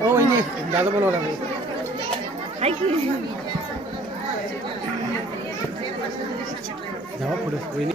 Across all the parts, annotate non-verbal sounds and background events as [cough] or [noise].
हो वहिनी. दादा बोलवा जावा पुढे. वहिनी.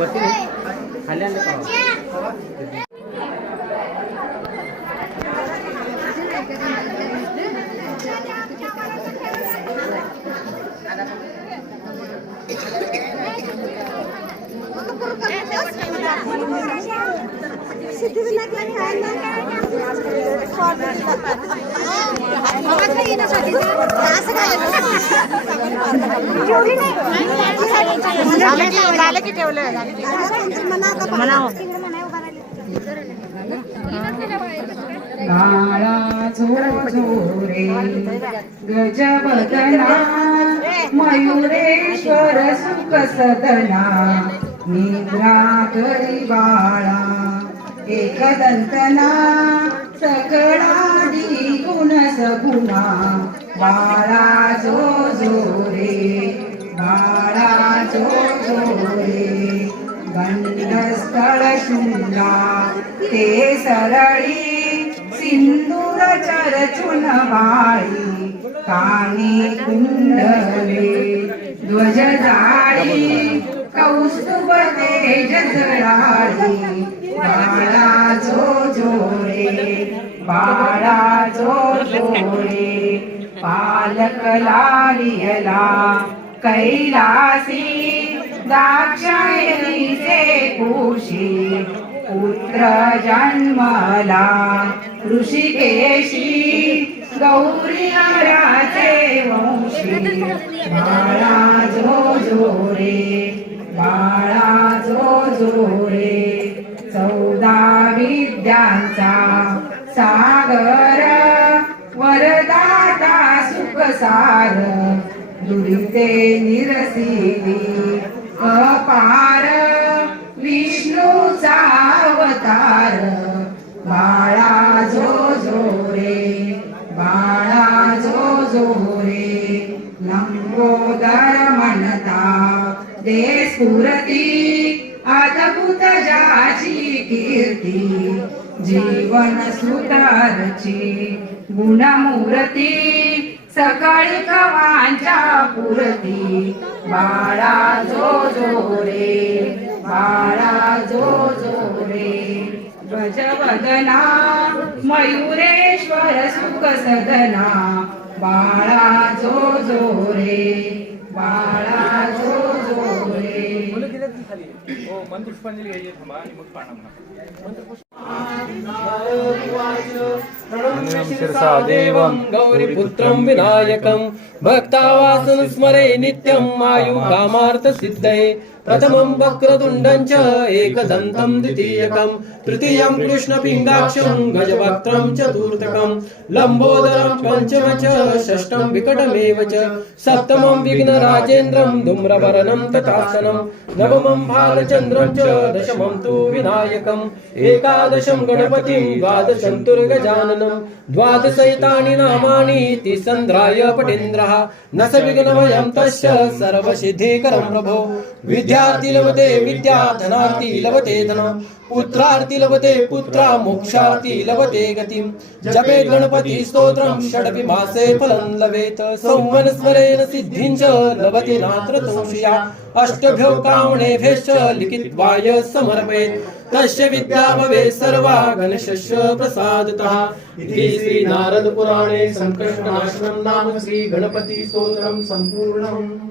Jadi nak lagi, lagi. झालं की ठेवलं गजबदना मयुरेश्वर सुख सदना निद्रा करी बाळा एकदंतना सकळादी गुण सगुणा बाळा जो जोरे बाळा जो जोरे गंडस्थळ शुंगा ते सरळी सिंदूर चरचुन बाळी कानी कुंडले ध्वज जाळी कौस्तुभ तेज जळाळी बाळा जो जोड़े बाळा जो जोरे पालक लाडियला कैलासी दाक्षायणीचे कुशी पुत्र जन्मला ऋषिकेशी गौरी नराचे वंशी बाळा जो जोरे बाळा जो जोरे चौदा विद्यांचा सागर वरदाता सुखसार दुरिते निरसिली अपार विष्णूचा अवतार बाळा जो जोरे बाळा जो रे लंबोदर म्हणता दे स्फुरती अद्भुत जाची कीर्ती. जीवन सुतारची गुणमूर्ती. सकाळी कवांच्या पुरती. बाळा जो जोरे बाळा जो जोरे. गजवदना मयुरेश्वर सुख सदना. बाळा जो जोरे बाळा जो जोरे. मंत्रपुष्पांजली घ्यायची थांबा आणि मग पाणा शिरसा देवं गौरीपुत्रं विनायकं भक्तावासन स्मरे नित्यं आयु कामार्थ सिद्धये। प्रथमं वक्रतुण्डं च एकदन्तं द्वितीयकं तृतीयं कृष्णपिङ्गाक्षं गजवक्त्रं चतुर्थकं लम्बोदरं पञ्चम च षष्ठं विकटमेव च सप्तमं विघ्नराजेन्द्रं धूम्रवर्णं तथासनं नवमं भालचन्द्रं च दशमं तु विनायकम् एकादशं गणपतिं द्वादशं दुर्गजाननं द्वादशैतानि नामानि तिसन्ध्राय पटेन्द्रः न स विघ्नमयं तस्य सर्वसिद्धिकरं प्रभो। विद्यार्थी लभते विद्या धनार्थी लभते धन पुत्रार्थी लभते पुत्रा मोक्षार्थी लभते गतिं. जपे गणपती स्तोत्रम षडपि मासे फलं लभेत. संवत्सरेण सिद्धिं च लभते नात्र संशया अष्टभ्यो कामणेभ्यश्च लिखित्वाय समर्पयेत्. तस्य विद्या भवेत् सर्वा गणेशस्य प्रसादतः. इति श्री नारद पुराणे संकष्टनाशनं नाम श्री गणपति स्तोत्रं सम्पूर्णम्.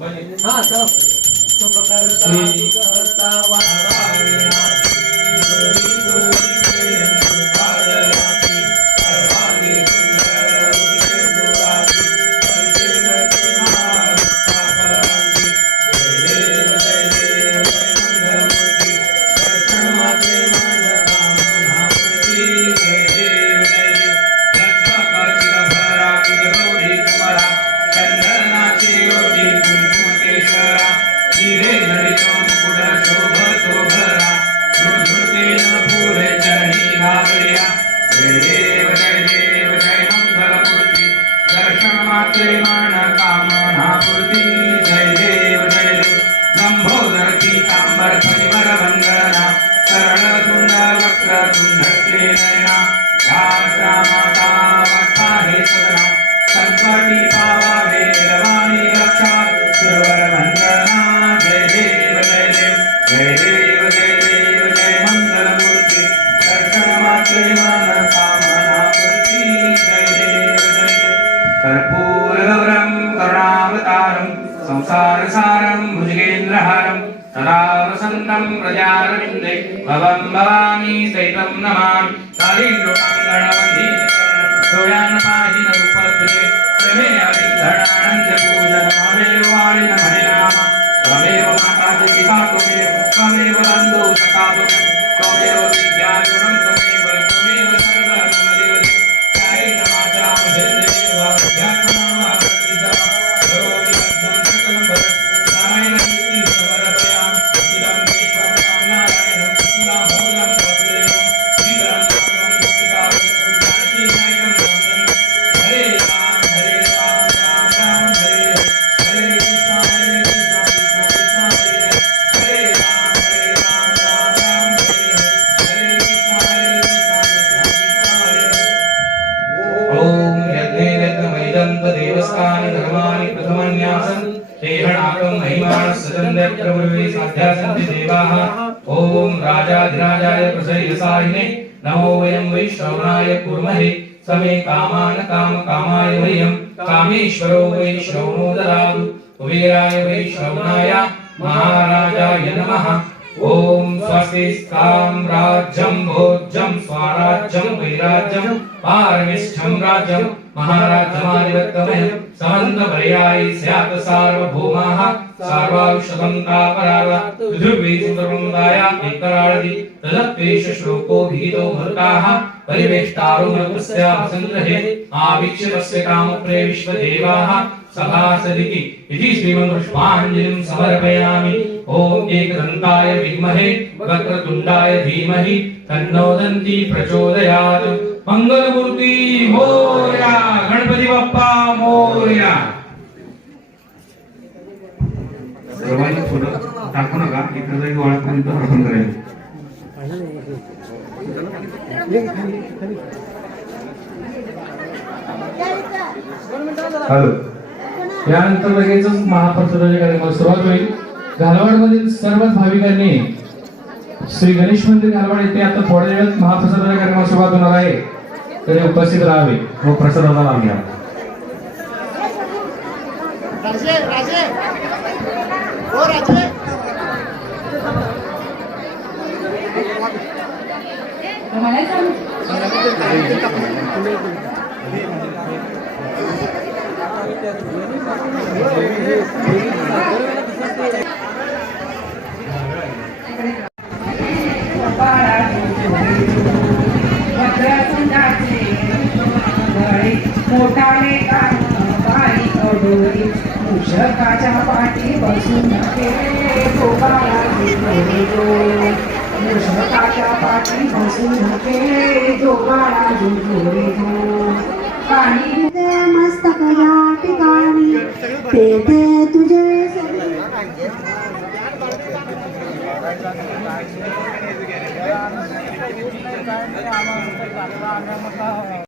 हा चला. वंदना संकटी सदा वसन्तं प्रजारविन्दे भवं भवानी सैतं नमामि कालीन्द्रोणाङ्गणवन्दी सोयान्नपाहि नरुपद्रे प्रमे अभिधणानन्द पूजन त्वमेव वाणि नमः नाम त्वमेव माता च पिता त्वमेव त्वमेव बन्धु सखा त्वमेव त्वमेव विद्या गुणं त्वमेव त्वमेव सचन्द्रप्रभुवे साध्यासन्ति देवाः। ॐ राजाधिराजाय प्रसयसायिने नमो वयं वैश्रवणाय कुर्महे समे कामान काम कामाय वयं कामेश्वरो वै श्रवणो ददातु। कुबेराय वै श्रवणाय महाराजाय नमः। ॐ स्वस्ति साम्राज्यं भोज्यं स्वाराज्यं वैराज्यं पारमिष्ठं राज्यं महाराज्यमादिवत्तमयं समन्तपर्यायि स्यात् सार्वभौमाः सार्वाविषदं तापराव पृथिवी सुन्दरमुदाय एकराळदि तदत्वेष श्लोको भीतो मरुताः परिवेष्टारो नृपस्य आवीक्ष्य तस्य कामप्रे विश्वदेवाः सभासदिति इति श्रीमन्पुष्पाञ्जलिं समर्पयामि। ॐ एकदन्ताय विद्महे वक्रतुण्डाय धीमहि तन्नो दन्ती प्रचोदयात्। मंगलमूर्ती मोर्या. गणपती बाप्पा मोर्या. सर्वांनी थोडं टाकू नका इकडे जाईल ओळखपर्यंत अर्पण करायचं हॅलो. यानंतर लगेचच महाप्रसादाच्या कार्यक्रमाला सुरुवात होईल. घालवाडमधील सर्वच भाविकांनी श्री गणेश मंदिर गालवाड येथे आता थोड्या वेळात महाप्रसादाच्या कार्यक्रमास सुरुवात होणार आहे. तरी उपस्थित राहावे. व प्रसादाचा लाभ घ्या तुम्हाला सांग मोठाले कान बारीक डोळे मूषकाच्या पाठी बसून केले. मूषकाच्या पाठी बसून केले गोपाळा झुलले गो. पाणी ते मस्तक या ठिकाणी पेटे तुझे [laughs]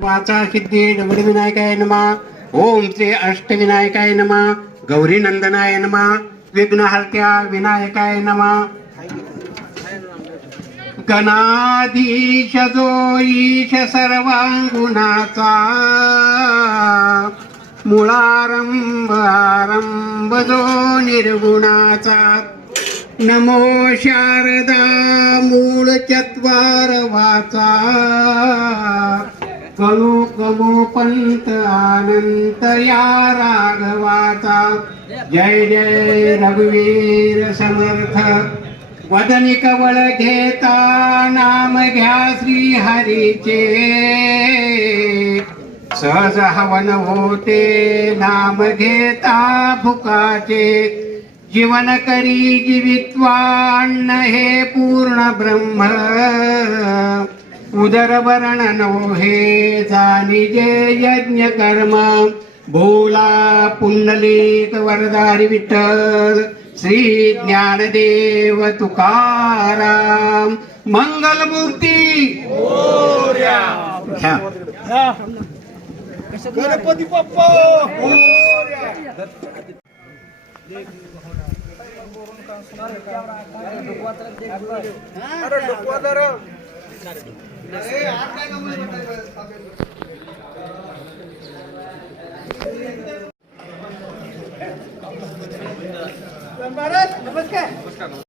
वाचा सिद्धी विनायकाय नमा। ओम श्री अष्टविनायकाय नमा। गौरी नंदनाय नमा। विघ्नहर्त्या विनायकाय नमा। गणाधीश जो ईश सर्वांगुणाचा मुळारंभ आरंभ जो निर्गुणाचा। नमो शारदा मूळ चत्वार वाचा. कणू कमो पंत अनंत या राघवाचा. जय जय रघुवीर समर्थ. वदनी कवळ घेता नाम घ्या श्री हरीचे सहज हवन होते नाम घेता भुकाचे जीवन करी जीवित्वान्न हे पूर्ण ब्रह्म. उदर वर्णन हे जानिजे यज्ञ कर्म. भोला पुंडलिक वरदारी विठ्ठल. श्री ज्ञानदेव तुकाराम. मंगलमूर्ती. गणपती बाप्पा. अरे डुकवा नमस्कार.